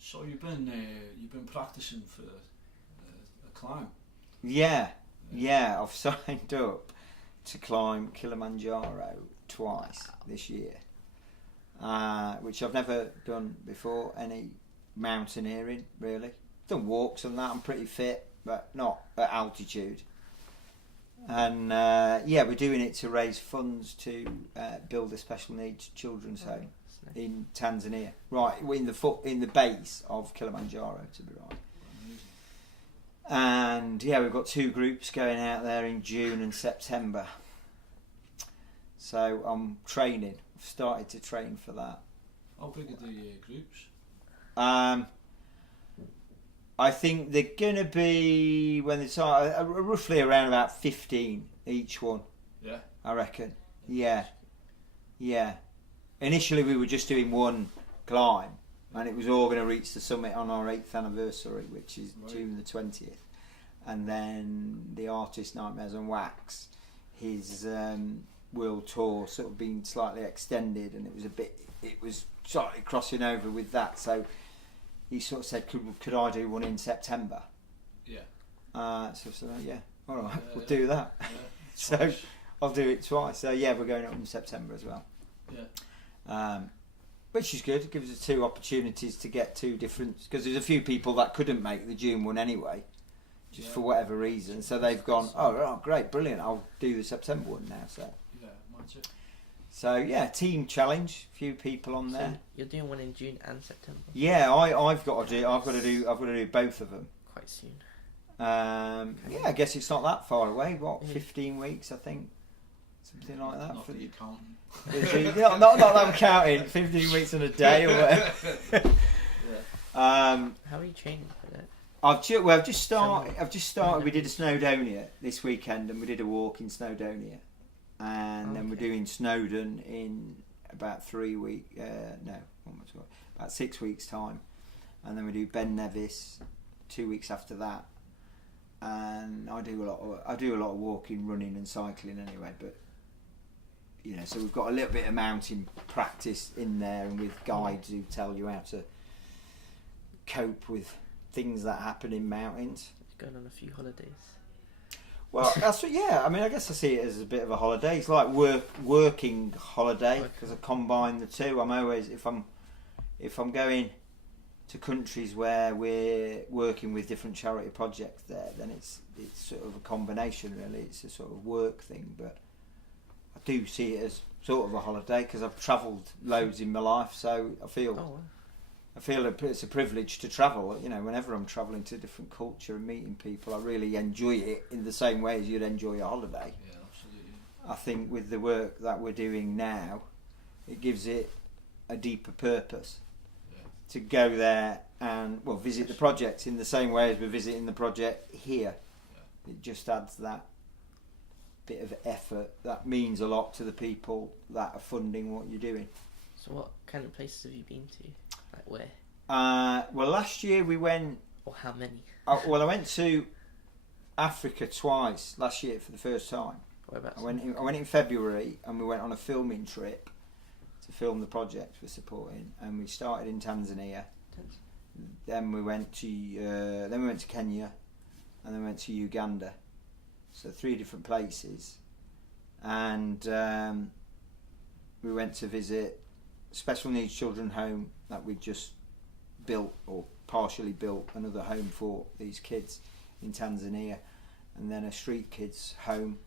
So you've been practicing for a climb. Yeah. I've signed up to climb Kilimanjaro twice this year, which I've never done before. Any mountaineering really. Done walks and that. I'm pretty fit, but not at altitude. And we're doing it to raise funds to build a special needs children's home in Tanzania, right in the base of Kilimanjaro, to be right. And we've got 2 groups going out there in June and September. So I'm training. I've started to train for that. How big are the groups? I think they're going to be, when they start, roughly around about 15 each one. Yeah. I reckon. Yeah. Initially we were just doing one climb, and it was all going to reach the summit on our 8th anniversary, which is June the 20th. And then the artist Nightmares on Wax, his world tour sort of been slightly extended, and it was slightly crossing over with that. So he sort of said, could I do one in September? Yeah. So I said, all right, we'll do that. Yeah, So I'll do it twice. So we're going up in September as well. Yeah. Which is good. It gives us 2 opportunities to get 2 different, because there's a few people that couldn't make the June one anyway, just for whatever reason. So they've gone, oh great, brilliant, I'll do the September one now. So team challenge, few people on there. So you're doing one in June and September. Yeah, I've got to do both of them quite soon. I guess it's not that far away. 15 weeks, I think, something like that. Not that you're counting. not that I'm counting. 15 weeks in a day or whatever. How are you training for that? I've just started. We did a Snowdonia this weekend, and we did a walk in Snowdonia, and then we're doing Snowdon in about 3 weeks. About 6 weeks time, and then we do Ben Nevis 2 weeks after that. And I do a lot of walking, running, and cycling anyway. But so we've got a little bit of mountain practice in there, and with guides who tell you how to cope with things that happen in mountains. Going on a few holidays. Well, that's what. I mean, I guess I see it as a bit of a holiday. It's like working holiday, because I combine the two. I'm always, if I'm going to countries where we're working with different charity projects there, then it's sort of a combination really. It's a sort of work thing, but I do see it as sort of a holiday because I've travelled loads in my life, so I feel it's a privilege to travel. Whenever I'm travelling to a different culture and meeting people, I really enjoy it in the same way as you'd enjoy a holiday. Yeah, absolutely. I think with the work that we're doing now, it gives it a deeper purpose. To go there and visit the project in the same way as we're visiting the project here. It just adds that bit of effort that means a lot to the people that are funding what you're doing. So what kind of places have you been to? Like where? Well, last year we went... Or how many? I went to Africa twice last year for the first time. Whereabouts? I went in February, and we went on a filming trip to film the project we're supporting, and we started in Tanzania. Then we went to Kenya, and then we went to Uganda. So 3 different places, and we went to visit a special needs children home that we'd just built or partially built, another home for these kids in Tanzania, and then a street kids home.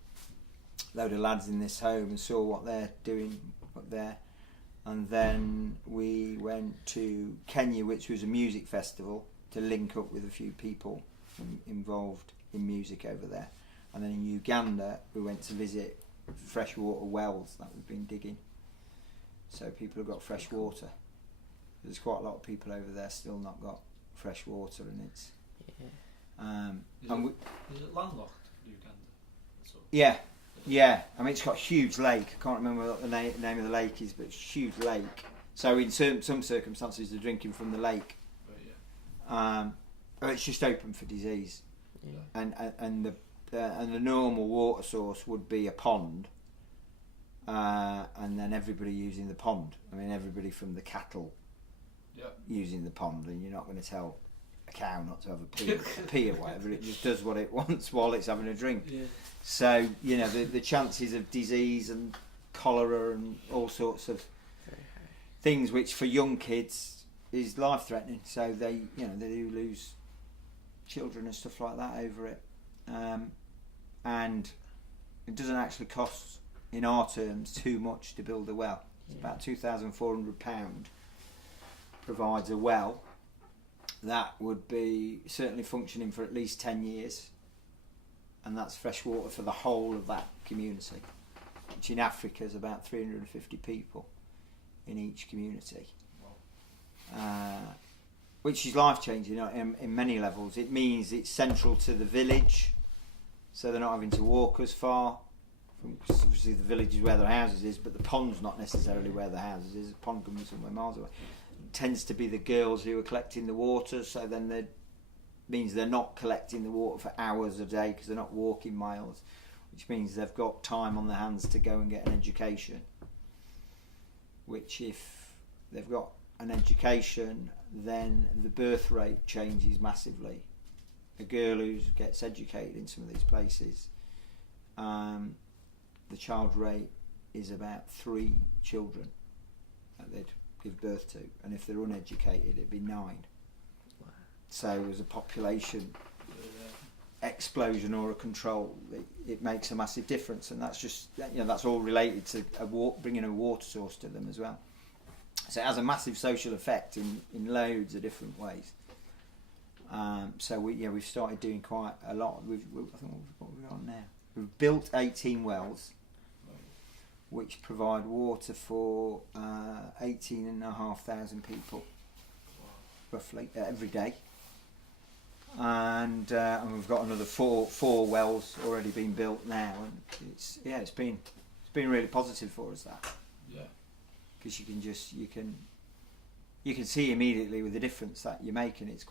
Load of lads in this home, and saw what they're doing up there. And then we went to Kenya, which was a music festival, to link up with a few people involved in music over there. And then in Uganda, we went to visit freshwater wells that we've been digging. So people have got fresh water. There's quite a lot of people over there still not got fresh water, and it's... Is it landlocked, Uganda? Yeah, I mean, it's got a huge lake. I can't remember what the name of the lake is, but it's a huge lake. So in some circumstances, they're drinking from the lake. It's just open for disease. Yeah. And the normal water source would be a pond, and then everybody using the pond. I mean, everybody from the cattle using the pond, and you're not going to tell a cow not to have a pee or whatever. It just does what it wants while it's having a drink. Yeah. So the chances of disease and cholera and all sorts of things which for young kids is life threatening. So they do lose children and stuff like that over it, and it doesn't actually cost in our terms too much to build a well. It's about £2,400 provides a well that would be certainly functioning for at least 10 years, and that's fresh water for the whole of that community, which in Africa is about 350 people in each community. Which is life-changing in many levels. It means it's central to the village, so they're not having to walk as far. Because obviously the village is where their houses is, but the pond's not necessarily where the houses is. The pond can be somewhere miles away. It tends to be the girls who are collecting the water, so then that means they're not collecting the water for hours a day because they're not walking miles, which means they've got time on their hands to go and get an education. Which, if they've got an education, then the birth rate changes massively. A girl who gets educated in some of these places, the child rate is about 3 children that they'd give birth to, and if they're uneducated it'd be 9. Wow. So as a population explosion or a control, it makes a massive difference, and that's just that's all related to bringing a water source to them as well. So it has a massive social effect in loads of different ways. So we've started doing quite a lot. I think what we've got now. We've built 18 wells, which provide water for 18,500 people, roughly, every day. And we've got another four wells already being built now, and it's been really positive for us, that. Yeah. Because you can see immediately with the difference that you're making. It's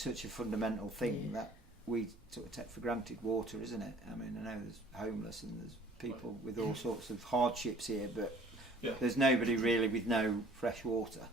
such a fundamental thing that we sort of take for granted. Water, isn't it? I mean, I know there's homeless and there's people with all sorts of hardships here, but there's nobody really with no fresh water.